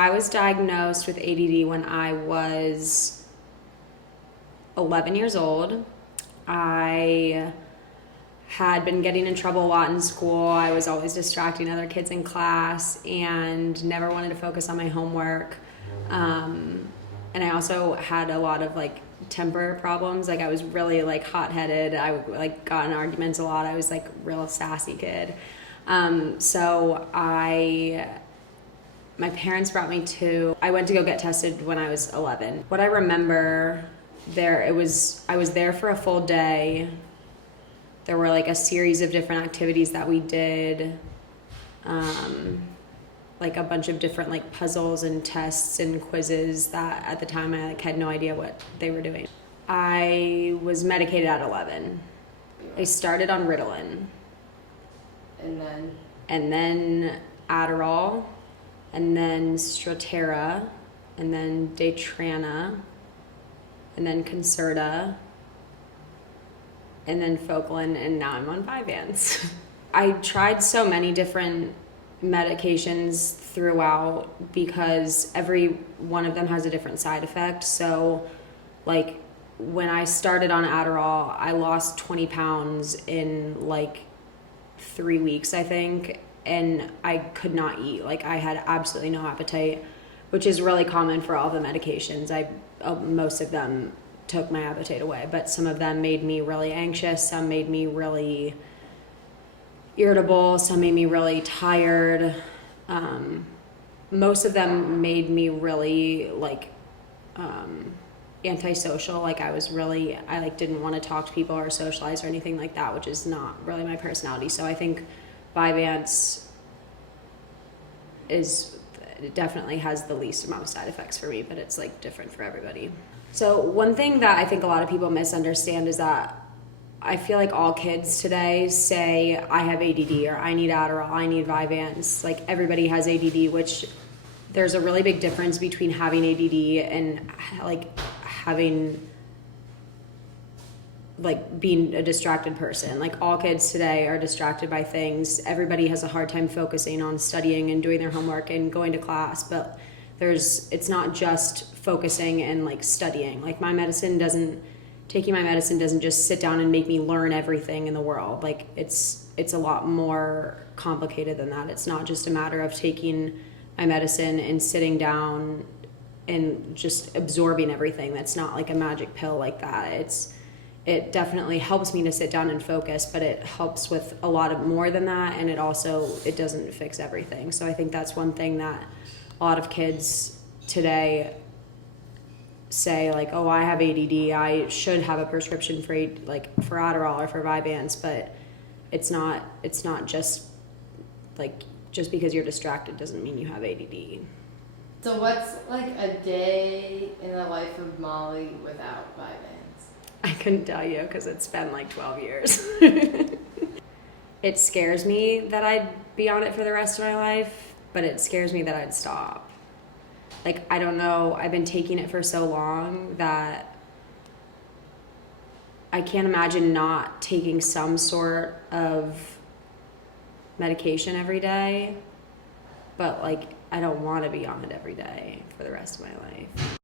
I was diagnosed with ADD when I was 11 years old. I had been getting in trouble a lot in school. I was always distracting other kids in class and never wanted to focus on my homework. And I also had a lot of like temper problems. Like I was really like hot-headed. I like got in arguments a lot. I was like real sassy kid. My parents brought me I went to go get tested when I was 11. What I remember I was there for a full day. There were like a series of different activities that we did. Like a bunch of different like puzzles and tests and quizzes that at the time I like had no idea what they were doing. I was medicated at 11. I started on Ritalin. And then Adderall, and then Strattera, and then Daytrana, and then Concerta, and then Focalin, and now I'm on Vyvanse. I tried so many different medications throughout because every one of them has a different side effect. So like when I started on Adderall, I lost 20 pounds in like 3 weeks, I think, and I could not eat. Like I had absolutely no appetite, which is really common for all the medications. Most of them took my appetite away, but some of them made me really anxious. Some made me really irritable. Some made me really tired. Most of them made me really like antisocial. Like I like didn't want to talk to people or socialize or anything like that, which is not really my personality. So I think Vyvanse definitely has the least amount of side effects for me, but it's like different for everybody. So one thing that I think a lot of people misunderstand is that I feel like all kids today say I have ADD or I need Adderall, I need Vyvanse. Like everybody has ADD, which there's a really big difference between having ADD and like being a distracted person. Like all kids today are distracted by things. Everybody has a hard time focusing on studying and doing their homework and going to class, but it's not just focusing and like studying. Like taking my medicine doesn't just sit down and make me learn everything in the world. Like it's a lot more complicated than that. It's not just a matter of taking my medicine and sitting down and just absorbing everything. That's not like a magic pill like that. It definitely helps me to sit down and focus, but it helps with a lot of more than that, and it doesn't fix everything. So I think that's one thing that a lot of kids today say, like, oh, I have ADD, I should have a prescription for Adderall or for Vyvanse, but it's not just like just because you're distracted doesn't mean you have ADD. So what's like a day in the life of Molly without Vyvanse? I couldn't tell you because it's been like 12 years. It scares me that I'd be on it for the rest of my life, but it scares me that I'd stop. Like, I don't know, I've been taking it for so long that I can't imagine not taking some sort of medication every day, but like, I don't want to be on it every day for the rest of my life.